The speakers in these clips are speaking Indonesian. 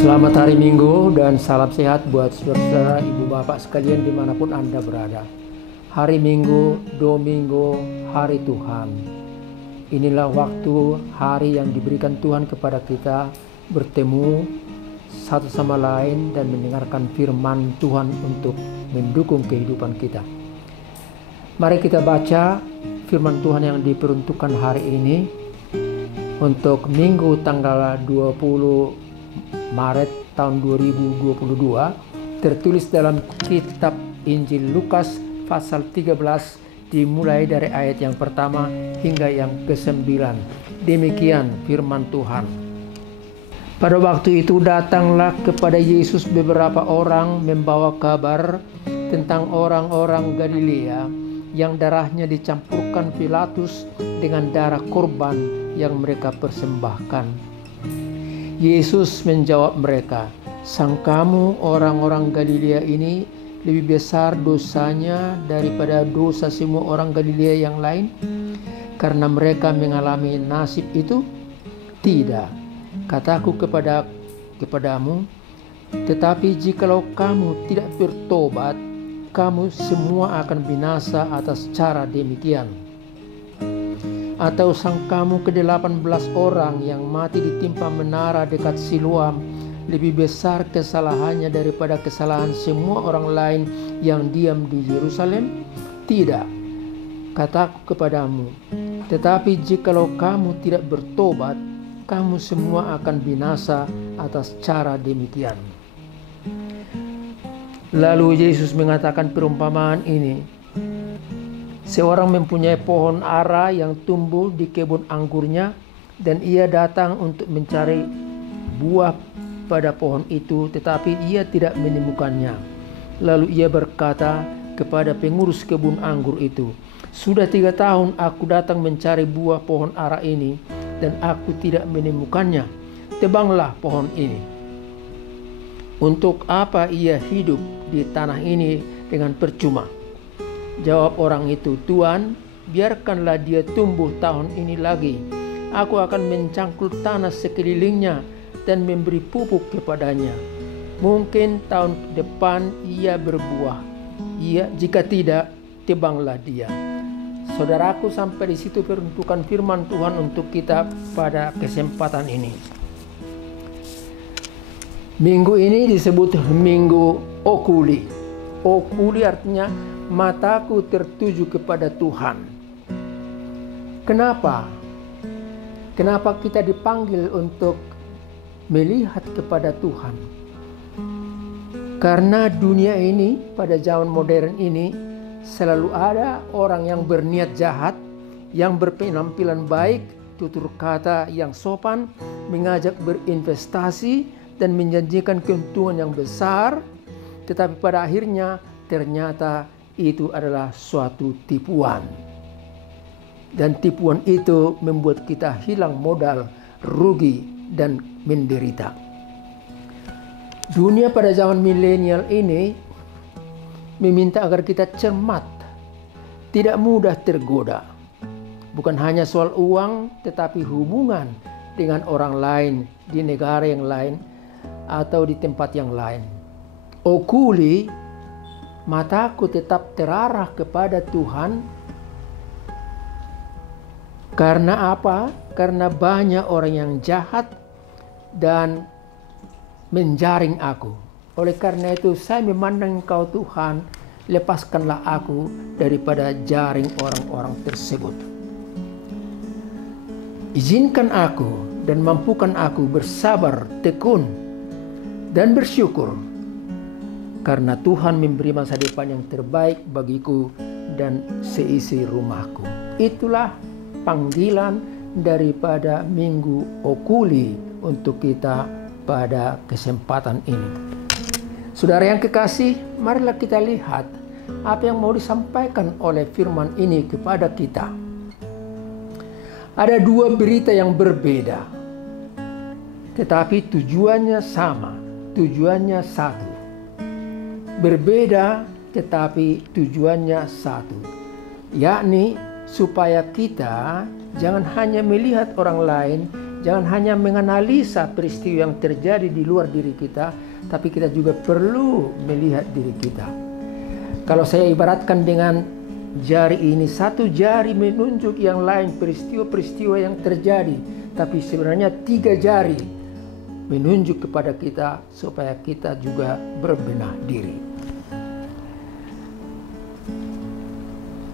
Selamat hari Minggu dan salam sehat buat saudara-saudara, ibu bapak sekalian dimanapun Anda berada. Hari Minggu, Domingo, hari Tuhan. Inilah waktu, hari yang diberikan Tuhan kepada kita bertemu satu sama lain dan mendengarkan firman Tuhan untuk mendukung kehidupan kita. Mari kita baca firman Tuhan yang diperuntukkan hari ini untuk Minggu tanggal 20 Maret tahun 2022, tertulis dalam kitab Injil Lukas pasal 13 dimulai dari ayat yang pertama hingga yang ke-9. Demikian firman Tuhan. Pada waktu itu datanglah kepada Yesus beberapa orang membawa kabar tentang orang-orang Galilea yang darahnya dicampurkan Pilatus dengan darah korban yang mereka persembahkan. Yesus menjawab mereka, "Sangkamu orang-orang Galilea ini lebih besar dosanya daripada dosa semua orang Galilea yang lain? Karena mereka mengalami nasib itu? Tidak, kataku kepadamu, tetapi jikalau kamu tidak bertobat, kamu semua akan binasa atas cara demikian. Atau sangkamu ke-18 orang yang mati ditimpa menara dekat Siloam lebih besar kesalahannya daripada kesalahan semua orang lain yang diam di Yerusalem? Tidak, kataku kepadamu, tetapi jikalau kamu tidak bertobat, kamu semua akan binasa atas cara demikian." Lalu Yesus mengatakan perumpamaan ini. Seorang mempunyai pohon ara yang tumbuh di kebun anggurnya, dan ia datang untuk mencari buah pada pohon itu, tetapi ia tidak menemukannya. Lalu ia berkata kepada pengurus kebun anggur itu, "Sudah 3 tahun aku datang mencari buah pohon ara ini, dan aku tidak menemukannya. Tebanglah pohon ini." "Untuk apa ia hidup di tanah ini dengan percuma?" Jawab orang itu, "Tuan, biarkanlah dia tumbuh tahun ini lagi. Aku akan mencangkul tanah sekelilingnya dan memberi pupuk kepadanya. Mungkin tahun depan ia berbuah. Jika tidak, tebanglah dia." Saudaraku, sampai di situ peruntukan firman Tuhan untuk kita pada kesempatan ini. Minggu ini disebut Minggu Okuli. Okuli artinya mataku tertuju kepada Tuhan. Kenapa? Kenapa kita dipanggil untuk melihat kepada Tuhan? Karena dunia ini pada zaman modern ini selalu ada orang yang berniat jahat, yang berpenampilan baik, tutur kata yang sopan, mengajak berinvestasi dan menjanjikan keuntungan yang besar, tetapi pada akhirnya ternyata itu adalah suatu tipuan. Dan tipuan itu membuat kita hilang modal, rugi, dan menderita. Dunia pada zaman milenial ini meminta agar kita cermat, tidak mudah tergoda. Bukan hanya soal uang, tetapi hubungan dengan orang lain, di negara yang lain, atau di tempat yang lain. Okuli, mataku tetap terarah kepada Tuhan. Karena apa? Karena banyak orang yang jahat dan menjaring aku. Oleh karena itu saya memandang Engkau Tuhan, lepaskanlah aku daripada jaring orang-orang tersebut. Izinkan aku dan mampukan aku bersabar, tekun, dan bersyukur. Karena Tuhan memberi masa depan yang terbaik bagiku dan seisi rumahku. Itulah panggilan daripada Minggu Okuli untuk kita pada kesempatan ini. Saudara yang kekasih, marilah kita lihat apa yang mau disampaikan oleh firman ini kepada kita. Ada 2 berita yang berbeda, tetapi tujuannya sama, tujuannya satu. Berbeda tetapi tujuannya satu, yakni supaya kita jangan hanya melihat orang lain, Jangan hanya menganalisa peristiwa yang terjadi di luar diri kita, tapi kita juga perlu melihat diri kita. Kalau saya ibaratkan dengan jari ini, satu jari menunjuk yang lain peristiwa-peristiwa yang terjadi, tapi sebenarnya 3 jari menunjuk kepada kita supaya kita juga berbenah diri.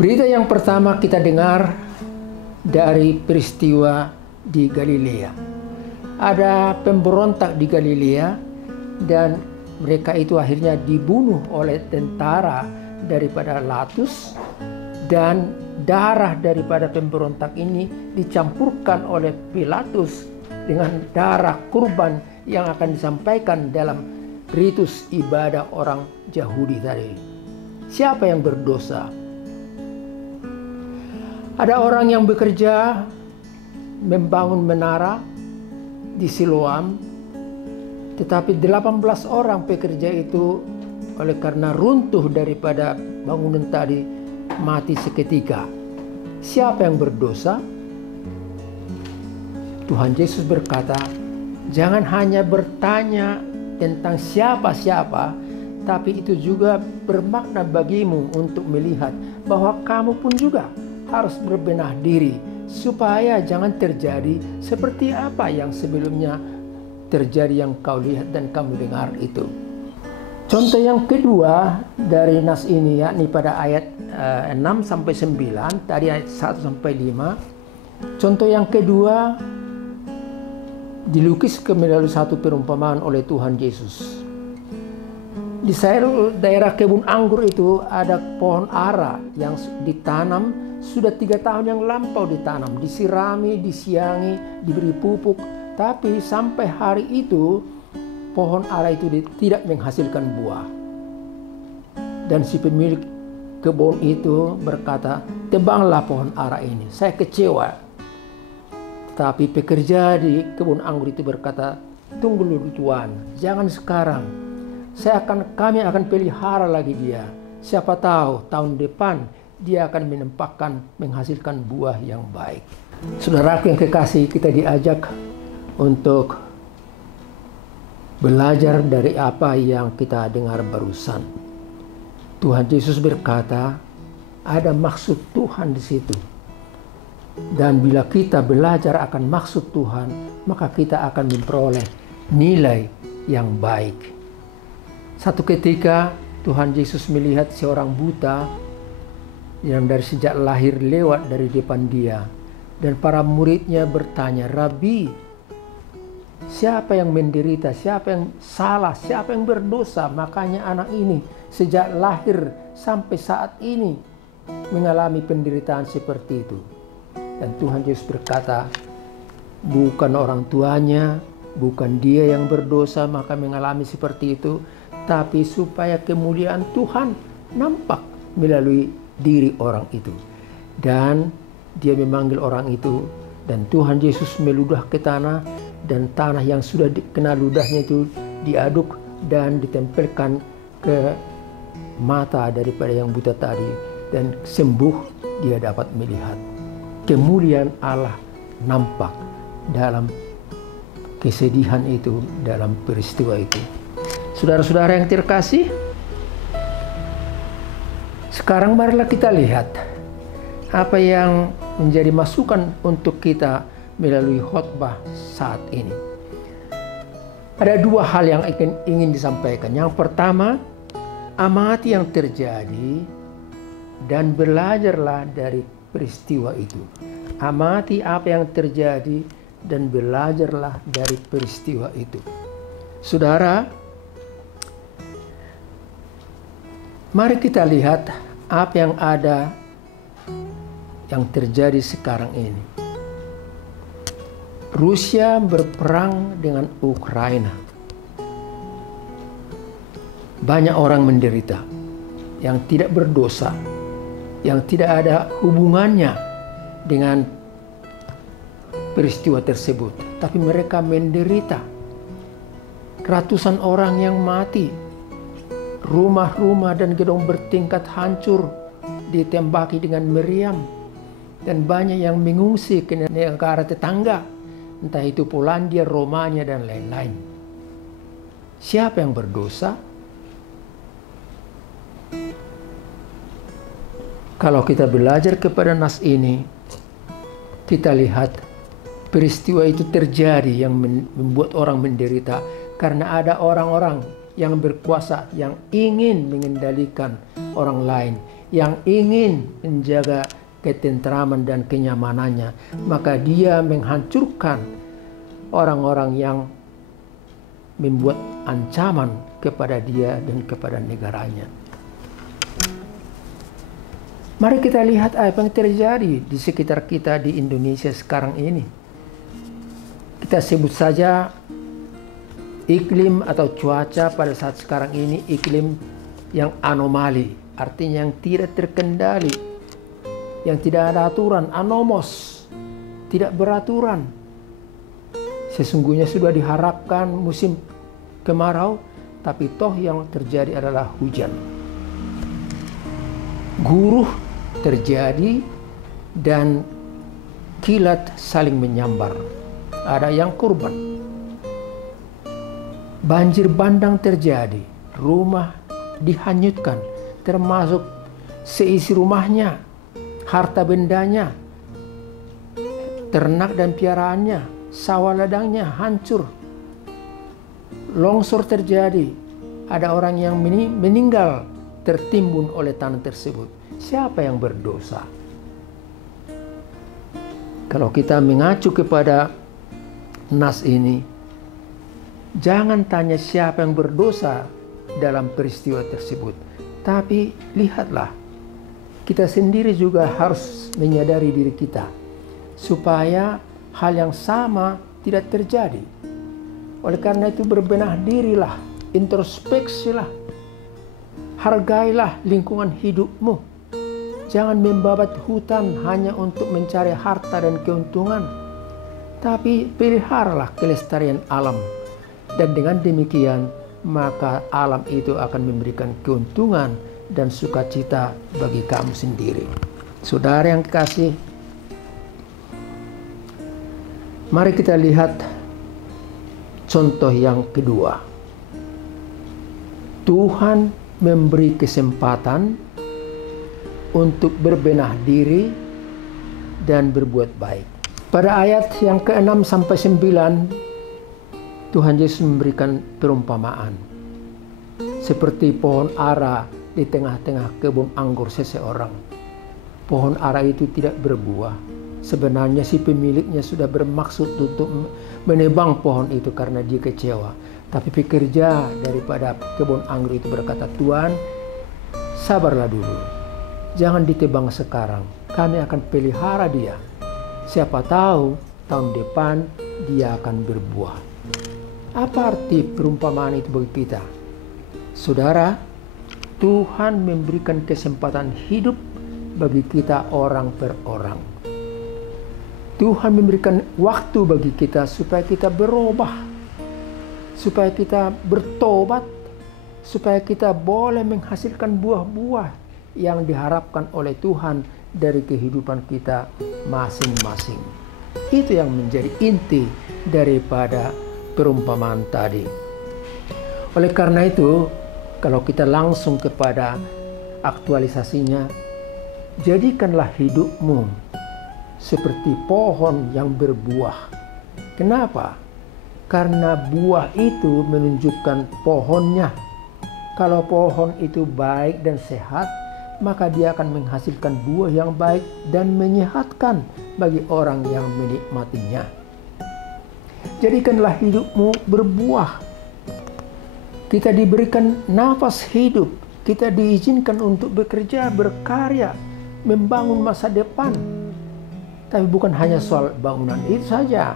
Berita yang pertama kita dengar dari peristiwa di Galilea. Ada pemberontak di Galilea dan mereka itu akhirnya dibunuh oleh tentara daripada Latus, dan darah daripada pemberontak ini dicampurkan oleh Pilatus dengan darah kurban yang akan disampaikan dalam ritus ibadah orang Yahudi tadi. Siapa yang berdosa? Ada orang yang bekerja membangun menara di Siloam, tetapi 18 orang pekerja itu oleh karena runtuh daripada bangunan tadi mati seketika. Siapa yang berdosa? Tuhan Yesus berkata, jangan hanya bertanya tentang siapa-siapa, tapi itu juga bermakna bagimu untuk melihat bahwa kamu pun juga harus berbenah diri supaya jangan terjadi seperti apa yang sebelumnya terjadi yang kau lihat dan kamu dengar itu. Contoh yang kedua dari nas ini yakni pada ayat 6 sampai 9, tadi ayat 1 sampai 5. Contoh yang kedua dilukis melalui satu perumpamaan oleh Tuhan Yesus. Di daerah kebun anggur itu ada pohon ara yang ditanam sudah 3 tahun yang lampau ditanam, disirami, disiangi, diberi pupuk, tapi sampai hari itu pohon ara itu tidak menghasilkan buah. Dan si pemilik kebun itu berkata, tebanglah pohon ara ini, saya kecewa. Tapi pekerja di kebun anggur itu berkata, tunggu dulu Tuan, jangan sekarang. Kami akan pelihara lagi dia. Siapa tahu tahun depan dia akan menghasilkan buah yang baik. Saudaraku yang kekasih, kita diajak untuk belajar dari apa yang kita dengar barusan. Tuhan Yesus berkata, ada maksud Tuhan di situ. Dan bila kita belajar akan maksud Tuhan, maka kita akan memperoleh nilai yang baik. Satu ketika Tuhan Yesus melihat seorang buta yang dari sejak lahir lewat dari depan dia. Dan para muridnya bertanya, Rabi, siapa yang menderita, siapa yang salah, siapa yang berdosa? Makanya anak ini sejak lahir sampai saat ini mengalami penderitaan seperti itu. Dan Tuhan Yesus berkata, bukan orang tuanya, bukan dia yang berdosa maka mengalami seperti itu, tapi supaya kemuliaan Tuhan nampak melalui diri orang itu. Dan dia memanggil orang itu, dan Tuhan Yesus meludah ke tanah, dan tanah yang sudah kena ludahnya itu diaduk dan ditempelkan ke mata daripada yang buta tadi, dan sembuh, dia dapat melihat. Kemuliaan Allah nampak dalam kesedihan itu, dalam peristiwa itu. Saudara-saudara yang terkasih, sekarang marilah kita lihat apa yang menjadi masukan untuk kita melalui khotbah saat ini. Ada 2 hal yang ingin disampaikan. Yang pertama, amati yang terjadi dan belajarlah dari peristiwa itu. Amati apa yang terjadi dan belajarlah dari peristiwa itu. Saudara, mari kita lihat apa yang ada yang terjadi sekarang ini. Rusia berperang dengan Ukraina. Banyak orang menderita yang tidak berdosa, yang tidak ada hubungannya dengan peristiwa tersebut, tapi mereka menderita. Ratusan orang yang mati, rumah-rumah dan gedung bertingkat hancur, ditembaki dengan meriam, dan banyak yang mengungsi ke negara tetangga. entah itu Polandia, Romania, dan lain-lain. Siapa yang berdosa? Kalau kita belajar kepada nas ini, kita lihat peristiwa itu terjadi yang membuat orang menderita karena ada orang-orang yang berkuasa yang ingin mengendalikan orang lain, yang ingin menjaga ketentraman dan kenyamanannya. Maka dia menghancurkan orang-orang yang membuat ancaman kepada dia dan kepada negaranya. Mari kita lihat apa yang terjadi di sekitar kita di Indonesia sekarang ini. Kita sebut saja iklim atau cuaca pada saat sekarang ini iklim yang anomali, artinya yang tidak terkendali, yang tidak ada aturan, anomos, tidak beraturan. Sesungguhnya sudah diharapkan musim kemarau, tapi toh yang terjadi adalah hujan. Guruh terjadi dan kilat saling menyambar. Ada yang korban. Banjir bandang terjadi, rumah dihanyutkan, termasuk seisi rumahnya, harta bendanya, ternak dan piaraannya, sawah ladangnya hancur. Longsor terjadi, ada orang yang meninggal tertimbun oleh tanah tersebut. Siapa yang berdosa? Kalau kita mengacu kepada nas ini, jangan tanya siapa yang berdosa dalam peristiwa tersebut, tapi lihatlah, kita sendiri juga harus menyadari diri kita supaya hal yang sama tidak terjadi. Oleh karena itu berbenah dirilah, introspeksilah, hargailah lingkungan hidupmu. Jangan membabat hutan hanya untuk mencari harta dan keuntungan, tapi peliharalah kelestarian alam. Dan dengan demikian, maka alam itu akan memberikan keuntungan dan sukacita bagi kamu sendiri. Saudara yang kekasih, mari kita lihat contoh yang kedua. Tuhan memberi kesempatan untuk berbenah diri dan berbuat baik. Pada ayat yang ke-6 sampai 9, Tuhan Yesus memberikan perumpamaan. Seperti pohon ara di tengah-tengah kebun anggur seseorang. Pohon ara itu tidak berbuah. Sebenarnya si pemiliknya sudah bermaksud untuk menebang pohon itu karena dia kecewa. Tapi pekerja daripada kebun anggur itu berkata, "Tuhan, sabarlah dulu. Jangan ditebang sekarang. Kami akan pelihara dia. Siapa tahu tahun depan dia akan berbuah." Apa arti perumpamaan itu bagi kita? Saudara, Tuhan memberikan kesempatan hidup bagi kita orang per orang. Tuhan memberikan waktu bagi kita supaya kita berubah, supaya kita bertobat, supaya kita boleh menghasilkan buah-buah yang diharapkan oleh Tuhan dari kehidupan kita masing-masing. Itu yang menjadi inti daripada perumpamaan tadi. Oleh karena itu, kalau kita langsung kepada aktualisasinya, jadikanlah hidupmu seperti pohon yang berbuah. Kenapa? Karena buah itu menunjukkan pohonnya. Kalau pohon itu baik dan sehat, maka dia akan menghasilkan buah yang baik dan menyehatkan bagi orang yang menikmatinya. Jadikanlah hidupmu berbuah. Kita diberikan nafas hidup, kita diizinkan untuk bekerja, berkarya, membangun masa depan. Tapi bukan hanya soal bangunan itu saja.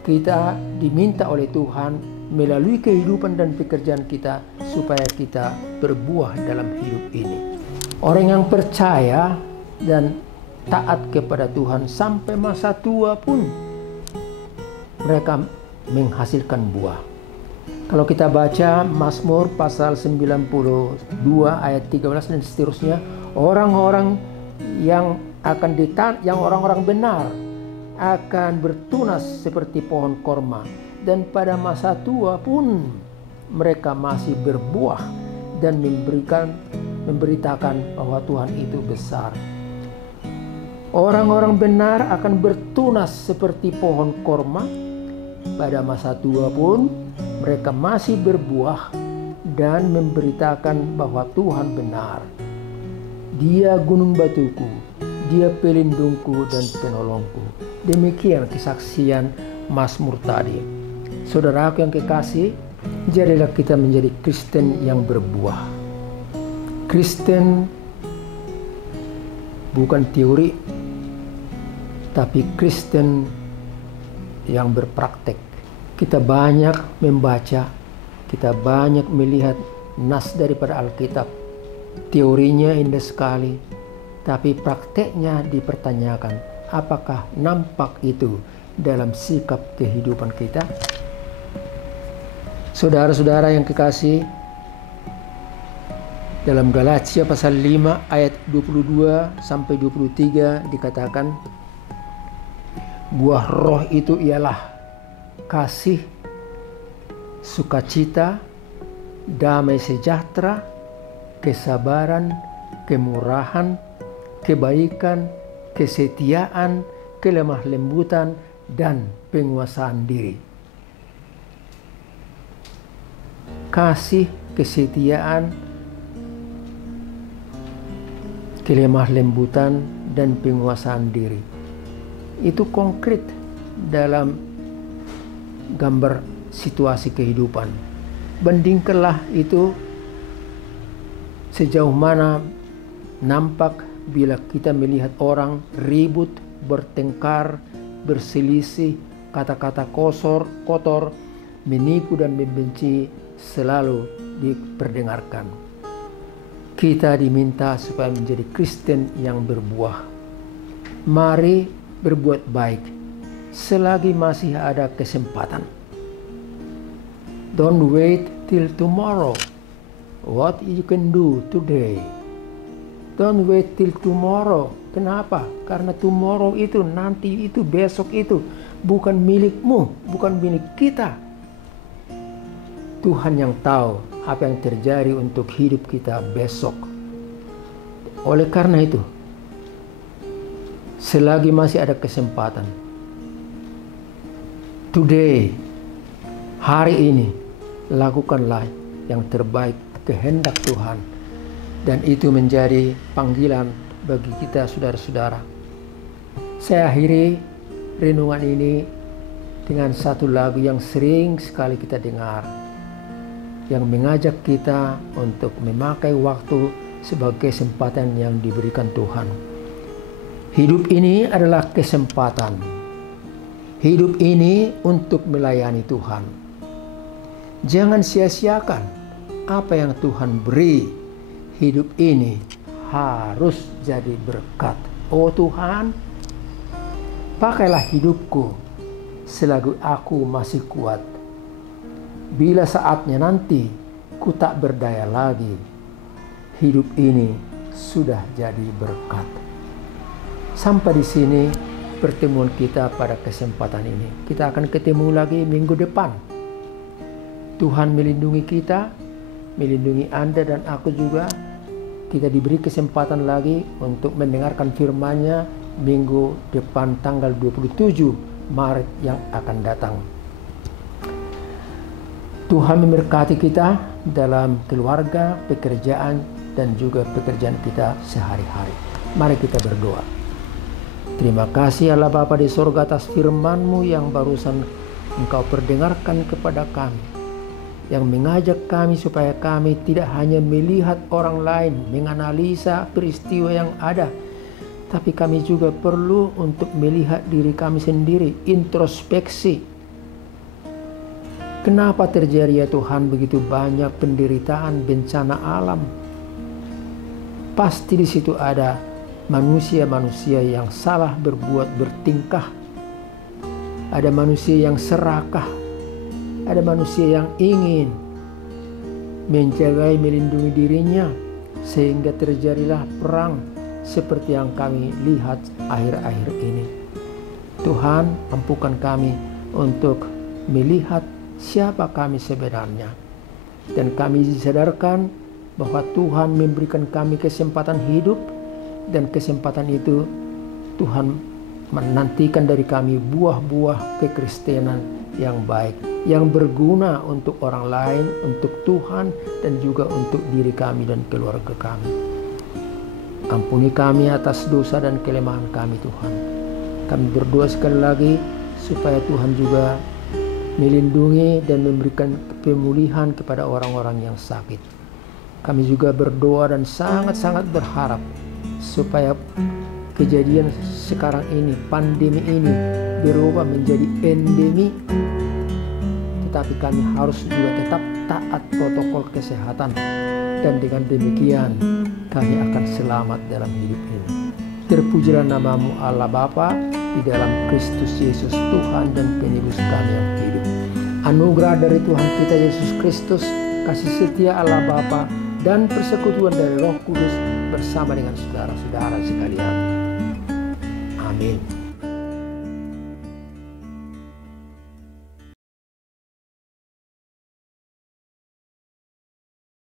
Kita diminta oleh Tuhan melalui kehidupan dan pekerjaan kita supaya kita berbuah dalam hidup ini. Orang yang percaya dan taat kepada Tuhan sampai masa tua pun mereka menghasilkan buah. Kalau kita baca Mazmur pasal 92 ayat 13 dan seterusnya, orang-orang yang orang-orang benar akan bertunas seperti pohon korma, dan pada masa tua pun mereka masih berbuah dan memberitakan bahwa Tuhan itu besar. Orang-orang benar akan bertunas seperti pohon korma. Pada masa tua pun mereka masih berbuah dan memberitakan bahwa Tuhan benar. Dia gunung batuku, Dia pelindungku dan penolongku. Demikian kesaksian Mazmur tadi. Saudaraku yang kekasih, jadilah kita menjadi Kristen yang berbuah. Kristen bukan teori, tapi Kristen yang berpraktek. Kita banyak membaca, kita banyak melihat nas daripada Alkitab. Teorinya indah sekali, tapi prakteknya dipertanyakan. Apakah nampak itu dalam sikap kehidupan kita? Saudara-saudara yang kekasih, dalam Galatia pasal 5 ayat 22 sampai 23 dikatakan, buah roh itu ialah kasih, sukacita, damai sejahtera, kesabaran, kemurahan, kebaikan, kesetiaan, kelemah lembutan, dan penguasaan diri. Kasih, kesetiaan, kelemah lembutan, dan penguasaan diri. Itu konkret dalam gambar situasi kehidupan. Bandingkanlah itu sejauh mana nampak bila kita melihat orang ribut, bertengkar, berselisih, kata-kata kotor, menipu dan membenci selalu diperdengarkan. Kita diminta supaya menjadi Kristen yang berbuah. Mari berbuat baik selagi masih ada kesempatan. Don't wait till tomorrow. What you can do today. Don't wait till tomorrow. Kenapa? Karena tomorrow itu, nanti itu, besok itu bukan milikmu, bukan milik kita. Tuhan yang tahu apa yang terjadi untuk hidup kita besok. Oleh karena itu, selagi masih ada kesempatan, today, hari ini, lakukanlah yang terbaik kehendak Tuhan. Dan itu menjadi panggilan bagi kita saudara-saudara. Saya akhiri renungan ini dengan satu lagu yang sering sekali kita dengar, yang mengajak kita untuk memakai waktu sebagai kesempatan yang diberikan Tuhan. Hidup ini adalah kesempatan. Hidup ini untuk melayani Tuhan. Jangan sia-siakan apa yang Tuhan beri. Hidup ini harus jadi berkat. Oh Tuhan, pakailah hidupku selagi aku masih kuat. Bila saatnya nanti ku tak berdaya lagi, hidup ini sudah jadi berkat. Sampai di sini pertemuan kita pada kesempatan ini. Kita akan ketemu lagi minggu depan. Tuhan melindungi kita, melindungi Anda dan aku juga. Kita diberi kesempatan lagi untuk mendengarkan firman-Nya minggu depan tanggal 27 Maret yang akan datang. Tuhan memberkati kita dalam keluarga, pekerjaan, dan juga pekerjaan kita sehari-hari. Mari kita berdoa. Terima kasih Allah Bapa di sorga atas firman-Mu yang barusan Engkau perdengarkan kepada kami, yang mengajak kami supaya kami tidak hanya melihat orang lain, menganalisa peristiwa yang ada, tapi kami juga perlu untuk melihat diri kami sendiri, introspeksi. Kenapa terjadi ya Tuhan begitu banyak penderitaan, bencana alam? Pasti di situ ada manusia-manusia yang salah berbuat, bertingkah. Ada manusia yang serakah. Ada manusia yang ingin menjaga, melindungi dirinya, sehingga terjadilah perang seperti yang kami lihat akhir-akhir ini. Tuhan, mampukan kami untuk melihat siapa kami sebenarnya. Dan kami disadarkan bahwa Tuhan memberikan kami kesempatan hidup, dan kesempatan itu Tuhan menantikan dari kami buah-buah kekristenan yang baik, yang berguna untuk orang lain, untuk Tuhan, dan juga untuk diri kami dan keluarga kami. Ampuni kami atas dosa dan kelemahan kami, Tuhan. Kami berdoa sekali lagi supaya Tuhan juga melindungi dan memberikan pemulihan kepada orang-orang yang sakit. Kami juga berdoa dan sangat-sangat berharap supaya kejadian sekarang ini, pandemi ini berubah menjadi endemi, tetapi kami harus juga tetap taat protokol kesehatan, dan dengan demikian kami akan selamat dalam hidup ini. Terpujilah namamu Allah Bapa di dalam Kristus Yesus, Tuhan dan Penebus kami yang hidup. Anugerah dari Tuhan kita Yesus Kristus, kasih setia Allah Bapa, dan persekutuan dari Roh Kudus bersama dengan saudara-saudara sekalian. Amin.